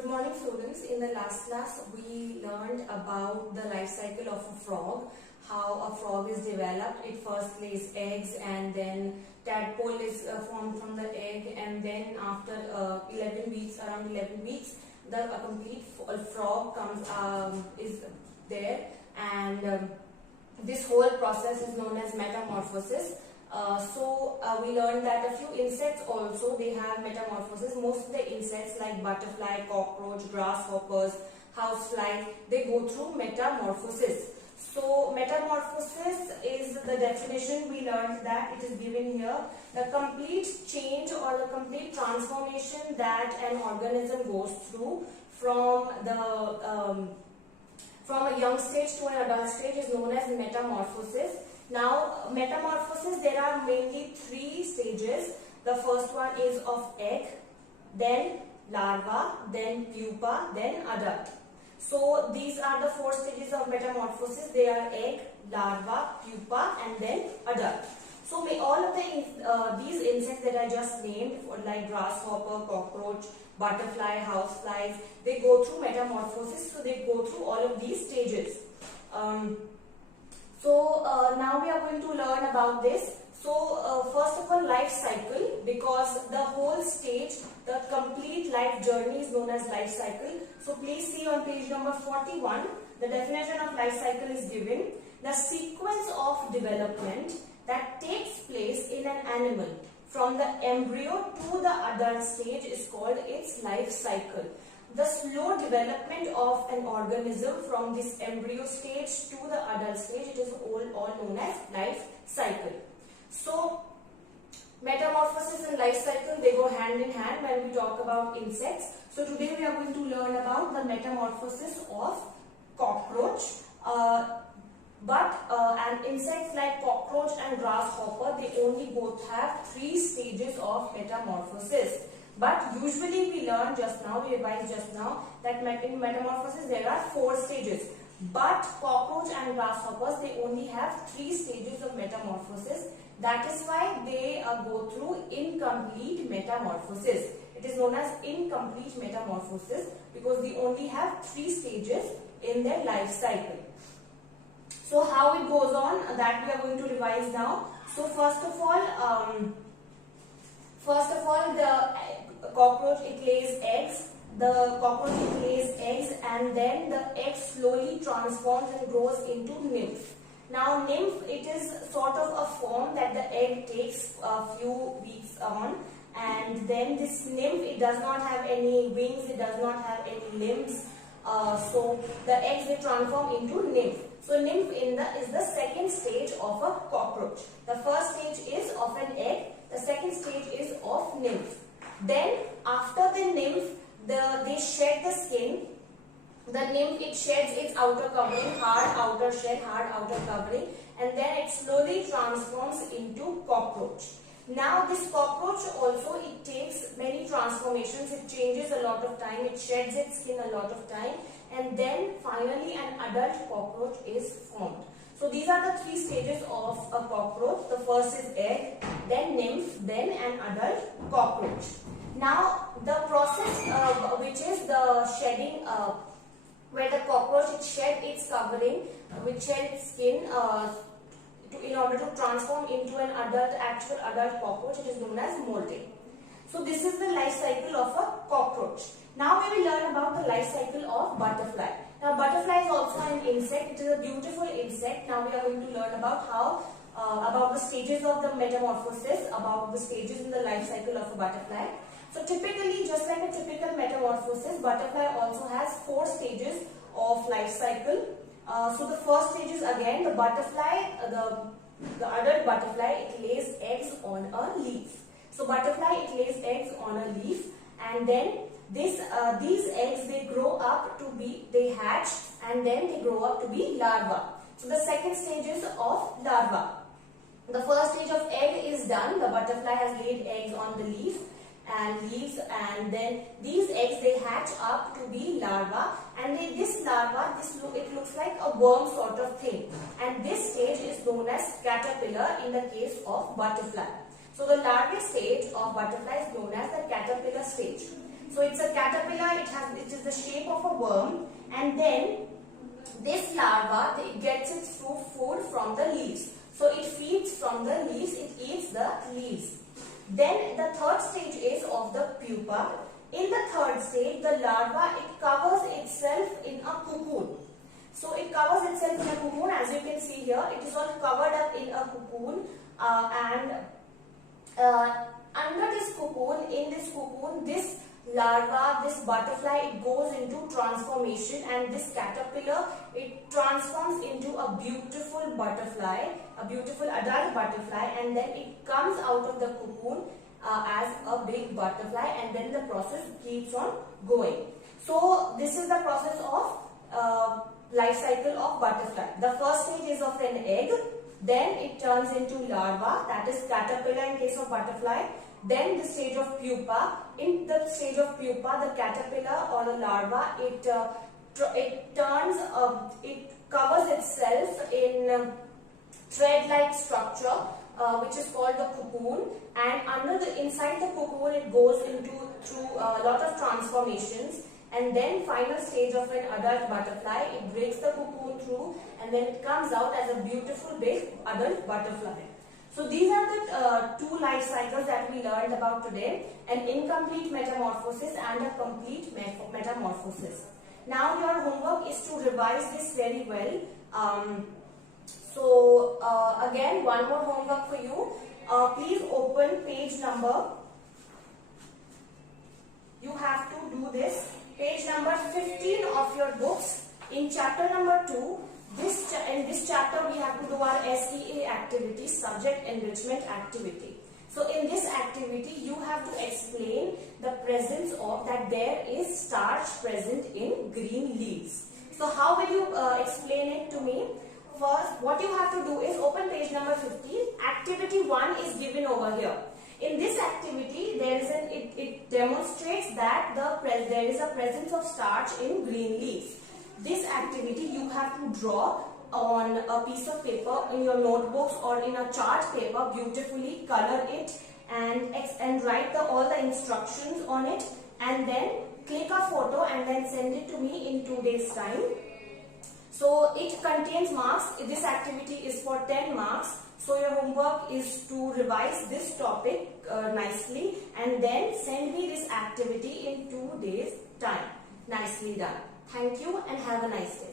Good morning students. In the last class we learned about the life cycle of a frog, how a frog is developed. It first lays eggs and then tadpole is formed from the egg, and then after 11 weeks, around 11 weeks, the complete frog comes is there, and this whole process is known as metamorphosis. We learned that a few insects also, they have metamorphosis. Most of the insects like butterfly, cockroach, grasshoppers, houseflies, they go through metamorphosis. So metamorphosis is the definition. We learned that it is given here: the complete change or the complete transformation that an organism goes through from a young stage to an adult stage is known as metamorphosis. Now, metamorphosis, there are mainly three stages. The first one is of egg, then larva, then pupa, then adult. So, these are the four stages of metamorphosis. They are egg, larva, pupa, and then adult. So, all of these insects that I just named, like grasshopper, cockroach, butterfly, houseflies, they go through metamorphosis. So, they go through all of these stages. Now we are going to learn about this. So first of all, life cycle, because the whole stage, the complete life journey is known as life cycle. So please see on page number 41, the definition of life cycle is given: the sequence of development that takes place in an animal from the embryo to the adult stage is called its life cycle. The slow development of an organism from this embryo stage to the adult stage, it is all known as life cycle. So, metamorphosis and life cycle, they go hand in hand when we talk about insects. So, today we are going to learn about the metamorphosis of cockroach. And insects like cockroach and grasshopper, they only both have three stages of metamorphosis. But usually we learned just now, we revised just now, that in metamorphosis there are four stages. But cockroach and grasshoppers, they only have three stages of metamorphosis. That is why they go through incomplete metamorphosis. It is known as incomplete metamorphosis because they only have three stages in their life cycle. So how it goes on, that we are going to revise now. So first of all, the cockroach, it lays eggs. The cockroach, it lays eggs, and then the egg slowly transforms and grows into nymph. Now nymph, it is sort of a form that the egg takes a few weeks on, and then this nymph, it does not have any wings, it does not have any limbs. So the eggs, they transform into nymph. So nymph is the second stage of a cockroach. The first stage is of an egg. The second stage is of nymph. Then after the nymph, they shed the skin. The nymph, it sheds its outer covering, hard outer shell, hard outer covering, and then it slowly transforms into cockroach. Now this cockroach also, it takes many transformations. It changes a lot of time. It sheds its skin a lot of time, and then finally an adult cockroach is formed. So these are the three stages of a cockroach. The first is egg, then nymph, then an adult cockroach. Now the process which is the shedding, where the cockroach, it shed its covering, which shed its skin in order to transform into an actual adult cockroach, it is known as molting. So this is the life cycle of a cockroach. Now we will learn about the life cycle of butterfly. Now butterfly is also an insect. It is a beautiful insect. Now we are going to learn about about the stages of the metamorphosis, about the stages in the life cycle of a butterfly. So typically, just like a typical metamorphosis, butterfly also has four stages of life cycle. So the first stage is again the butterfly, the adult butterfly, it lays eggs on a leaf. So butterfly, it lays eggs on a leaf, and then these eggs, they grow up to be, they hatch, and then they grow up to be larva. So the second stage is of larva. The first stage of egg is done. The butterfly has laid eggs on the leaf and leaves, and then these eggs, they hatch up to be larva, and this larva, it looks like a worm sort of thing, and this stage is known as caterpillar in the case of butterfly. So the larvae stage of butterfly is known as the caterpillar stage. So it's a caterpillar, it is the shape of a worm, and then this larva, it gets its food from the leaves. So it feeds from the leaves, it eats the leaves. Then the third stage is of the pupa. In the third stage, the larva, it covers itself in a cocoon. So it covers itself in a cocoon, as you can see here. It is all covered up in a cocoon, and under this cocoon, in this cocoon, this larva, this butterfly, it goes into transformation, and this caterpillar, it transforms into a beautiful butterfly, a beautiful adult butterfly, and then it comes out of the cocoon as a big butterfly, and then the process keeps on going. So this is the process of life cycle of butterfly. The first stage is of an egg, then it turns into larva, that is caterpillar in case of butterfly. Then the stage of pupa. In the stage of pupa, the caterpillar or the larva, it covers itself in thread-like structure, which is called the cocoon, and inside the cocoon, it goes through a lot of transformations, and then final stage of an adult butterfly, it breaks the cocoon through, and then it comes out as a beautiful big adult butterfly. So these are the two life cycles that we learned about today, an incomplete metamorphosis and a complete metamorphosis. Now your homework is to revise this very well. Again, one more homework for you. Please open page number, you have to do this, page number 15 of your books. In chapter number 2, in this chapter we have to do our SEA activity, subject enrichment activity. So in this activity you have to explain the presence of, that there is starch present in green leaves. So how will you explain it to me? First, what you have to do is open page number 15. Activity 1 is given over here. In this activity, it demonstrates that there is a presence of starch in green leaves. This activity you have to draw on a piece of paper in your notebooks or in a chart paper, beautifully color it and write all the instructions on it, and then click a photo and then send it to me in 2 days time. So it contains marks. This activity is for 10 marks. So your homework is to revise this topic nicely and then send me this activity in 2 days time. Nicely done. Thank you and have a nice day.